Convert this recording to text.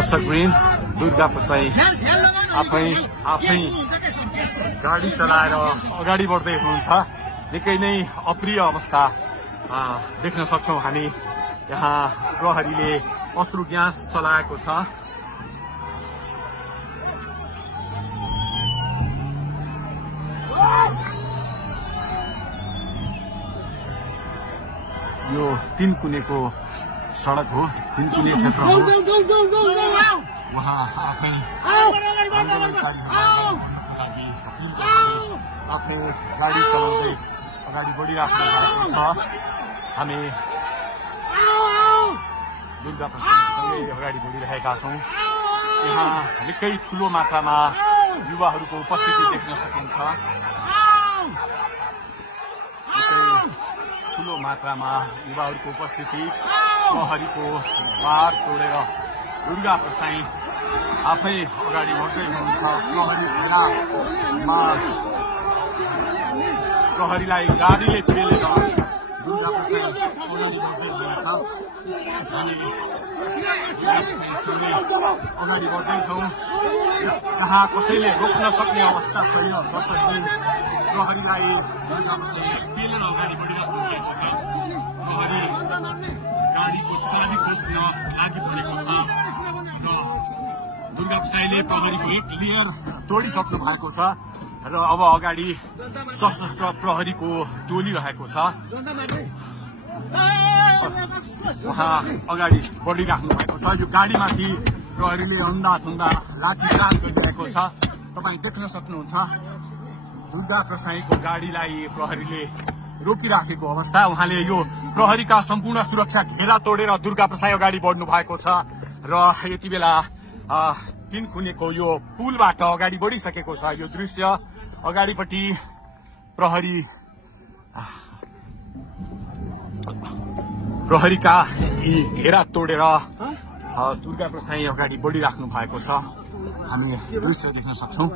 दर्शकवृन्द दुर्गा प्रसाई आफै गाडी चलाएर अगाडि बढ्दै हुनुहुन्छ। निकै नै अप्रिय अवस्था देख्न सक्छौं हामी। यहाँ प्रहरीले अश्रु ग्यास चलाएको छ। यो तीनकुनेको सडक हो, तीनकुने क्षेत्र हो। उहाँ आफै गाडी चलाउँदै अगाडि बढिराख्नु भएको छ। हामी दुर्गा प्रसादसँगै अगाडि बढिरहेका छौं। यहाँ निकै ठूलो मात्रामा युवाहरूको उपस्थिति देख्न सकिन्छ। ठूलो मात्रामा युवाहरूको उपस्थिति, प्रहरीको बार तोडेर दुर्गा प्रसाई आफै अगाडि बढ्दै हुनुहुन्छ। प्रहरीलाई गाडीले पेलेर दुर्गा प्रसाई अगाडि बढ्दै हुनुहुन्छ। अगाडि बढ्दैछौँ। जहाँ कसैले रोक्न सक्ने अवस्था छैन। दर्शकवृन्द प्रहरीलाई दुर्गा प्रसाईले पेलेर अगाडि बढिरहेको भएको छ। प्रहरी गाडीको चाबी खोज्न लागिपरेको छ। दुर्गा प्रसाईले प्रहरीको एक लेयर तोडिसक्नु भएको छ र अब अगाडि सशस्त्र प्रहरीको टोली रहेको छ। उहाँ अगाडि बढिराख्नु भएको छ। यो गाडीमाथि प्रहरीले अन्धाधुन्दा लाठीचार्ज गरिरहेको छ। तपाईँ देख्न सक्नुहुन्छ दुर्गा प्रसाईको गाडीलाई प्रहरीले रोकिराखेको अवस्था। उहाँले यो प्रहरीका सम्पूर्ण सुरक्षा घेरा तोडेर दुर्गा प्रसाई अगाडि बढ्नु भएको छ र यति बेला तीनकुनेको यो पुलबाट अगाडि बढिसकेको छ। यो दृश्य अगाडिपट्टि प्रहरीका यी घेरा तोडेर दुर्गा प्रसाई अगाडि बढिराख्नु भएको छ। हामी दृश्य देख्न सक्छौं।